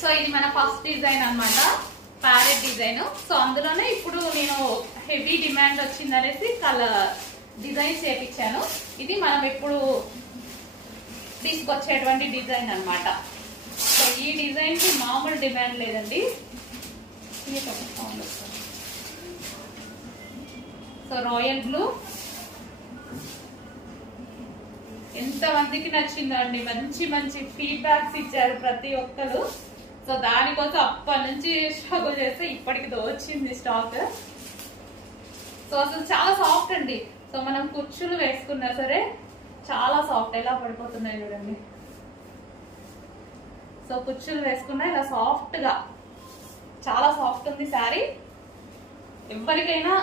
So ఇది మన first design అన్నమాట, ప్యారెట్ డిజైన్. సో అందులోనే ఇప్పుడు నేను హెవీ డిమాండ్ వచ్చిందనేసి కలర్ డిజైన్ చేపించాను. ఇది మనం ఇప్పుడు తీసుకొచ్చేటువంటి డిజైన్ అన్నమాట. సో ఈ డిజైన్ కి మామూలు డిమాండ్ లేదండి. సో రాయల్ బ్లూ ఎంత మందికి నచ్చిందండి, మంచి మంచి ఫీడ్బ్యాక్స్ ఇచ్చారు ప్రతి ఒక్కరు. సో దానికోసం అప్పటి నుంచి స్ట్రగుల్ చేస్తే ఇప్పటికి వచ్చింది స్టాక్. సో అసలు చాలా సాఫ్ట్ అండి. సో మనం కుర్చీలు వేసుకున్నా సరే చాలా సాఫ్ట్, ఎలా పడిపోతున్నాయి చూడండి. సో కుర్చీలు వేసుకున్నా ఇలా సాఫ్ట్ గా చాలా సాఫ్ట్ ఉంది శారీ. ఎవరికైనా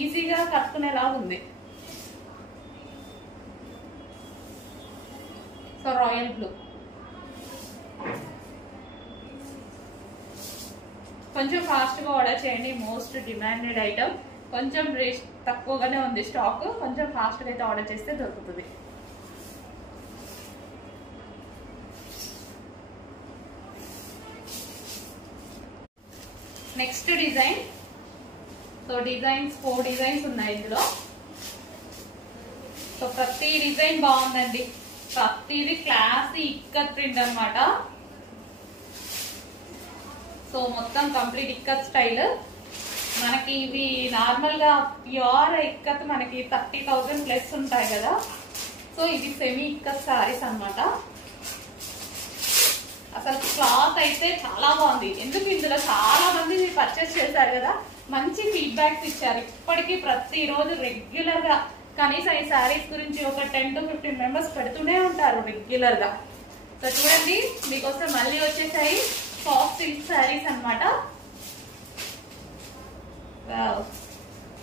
ఈజీగా కట్టుకునేలాగా ఉంది. సో రాయల్ బ్లూ కొంచెం ఫాస్ట్ గా ఆర్డర్ చేయండి, మోస్ట్ డిమాండెడ్ ఐటమ్. కొంచెం రేట్ తక్కువగానే ఉంది స్టాక్, కొంచెం ఫాస్ట్ గా అయితే ఆర్డర్ చేస్తే దొరుకుతుంది. Next design. So designs 4 designs ఉన్నాయి ఇందులో. సో ప్రతి డిజైన్ బాగుందండి, ప్రతిది క్లాసీ ఇక్కత్ ప్రింట్ అన్నమాట. సో మొత్తం కంప్లీట్ ఇక్కత్ స్టైల్. మనకి ఇవి నార్మల్ గా ప్యూర్ ఇక్కత్ మనకి 30,000 ప్లస్ ఉంటాయి కదా. సో ఇది సెమీ ఇక్కత్ సారీస్ అన్నమాట. అసలు క్లాత్ అయితే చాలా బాగుంది. ఎందుకు ఇందులో చాలా మంది పర్చేస్ చేశారు కదా, మంచి ఫీడ్బ్యాక్స్ ఇచ్చారు. ఇప్పటికీ ప్రతిరోజు రెగ్యులర్ గా కనీసం ఈ శారీస్ గురించి ఒక 10 to 15 మెంబర్స్ పెడుతూనే ఉంటారు రెగ్యులర్ గా. సో చూడండి మీకోసం మళ్ళీ వచ్చేసాయి సాఫ్ట్ సిల్క్ శారీస్ అన్నమాట.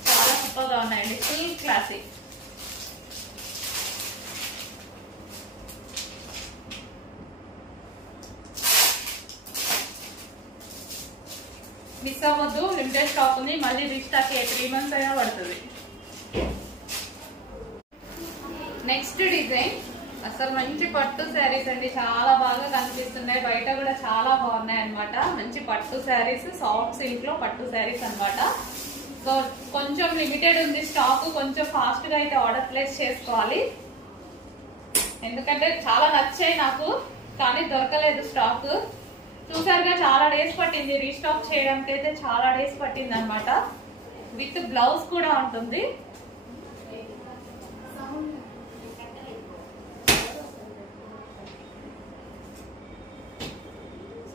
చాలా సూపర్ గా ఉన్నాయండి, ఫుల్ క్లాసిక్. మిస్ అవ్వద్దు, లిమిటెడ్ స్టాక్ ఉంది, మళ్ళీ రీస్టాక్ 3 months అయినా పడుతుంది. నెక్స్ట్ డిజైన్ అసలు మంచి పట్టు శారీస్ అండి, చాలా బాగా కనిపిస్తున్నాయి. బయట కూడా చాలా బాగున్నాయి అన్నమాట. మంచి పట్టు శారీస్, సాఫ్ట్ సిల్క్ లో పట్టు శారీస్ అన్నమాట. సో కొంచెం లిమిటెడ్ ఉంది స్టాక్, కొంచెం ఫాస్ట్ గా అయితే ఆర్డర్ ప్లేస్ చేసుకోవాలి. ఎందుకంటే చాలా నచ్చాయి నాకు, కానీ దొరకలేదు స్టాక్. చూసారుగా చాలా డేస్ పట్టింది రీస్టాక్ చేయడానికి, అయితే చాలా డేస్ పట్టింది అన్నమాట. విత్ బ్లౌజ్ కూడా ఉంటుంది.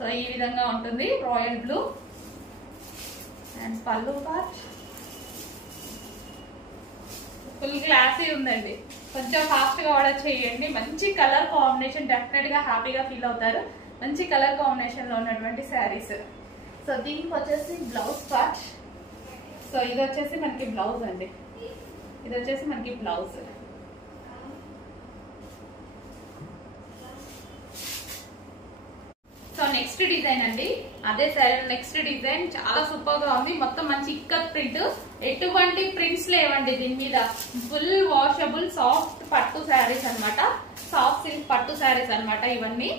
సో ఈ విధంగా ఉంటుంది రాయల్ బ్లూ. అండ్ పళ్ళు పార్ట్ ఫుల్ క్లాసీ ఉందండి. కొంచెం ఫాస్ట్ గా ఆర్డర్ చేయండి. మంచి కలర్ కాంబినేషన్, డెఫినెట్ గా హ్యాపీగా ఫీల్ అవుతారు. మంచి కలర్ కాంబినేషన్ లో ఉన్నటువంటి శారీస్. సో దీనికి వచ్చేసి బ్లౌజ్ పార్ట్. సో ఇది వచ్చేసి మనకి బ్లౌజ్ అండి, ఇది వచ్చేసి మనకి బ్లౌజ్. సో నెక్స్ట్ డిజైన్ అండి, అదే శారీ నెక్స్ట్ డిజైన్ చాలా సూపర్ గా ఉంది. మొత్తం మంచి ఇక్కత్ ప్రింట్, ఎటువంటి ప్రింట్స్ లేవండి దీని మీద. ఫుల్ వాషబుల్ సాఫ్ట్ పట్టు శారీస్ అన్నమాట, సాఫ్ట్ సిల్క్ పట్టు శారీస్ అన్నమాట ఇవన్నీ.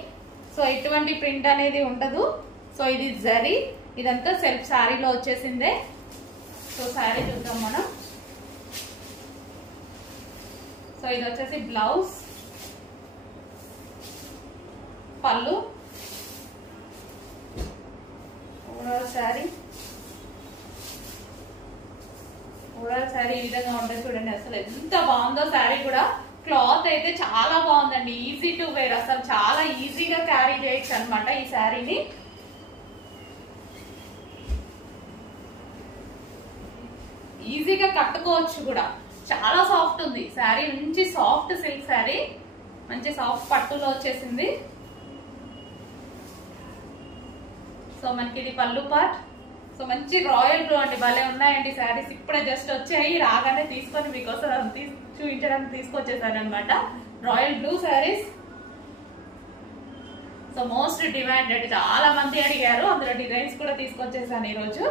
సో ఎటువంటి ప్రింట్ అనేది ఉండదు. సో ఇది జరీ, ఇదంతా సెల్ఫ్ శారీలో వచ్చేసిందే. సో శారీ చూద్దాం మనం. సో ఇది వచ్చేసి బ్లౌజ్, పళ్ళు, శారీ ఈ విధంగా ఉంటుంది. చూడండి అసలు ఎంత బాగుందో శారీ కూడా. క్లాత్ అయితే చాలా బాగుందండి, ఈజీ టు వేర్. అసలు చాలా ఈజీగా క్యారీ చేయొచ్చు అనమాట ఈ శారీని. ఈజీగా కట్టుకోవచ్చు కూడా, చాలా సాఫ్ట్ ఉంది శారీ. మంచి సాఫ్ట్ సిల్క్ శారీ, మంచి సాఫ్ట్ పట్టులో వచ్చేసింది. సో మనకి ఇది పళ్ళు పార్ట్. సో మంచి రాయల్ బ్లూ అండి, భలే ఉన్నాయండి శారీస్. ఇప్పుడే జస్ట్ వచ్చాయి, రాగానే తీసుకొని మీకోసం చూపించడానికి తీసుకొచ్చేసాను అనమాట. Royal blue saris. So most demanded, చాలా మంది అడిగారు, అందులో డిజైన్స్ కూడా తీసుకొచ్చేసాను ఈరోజు.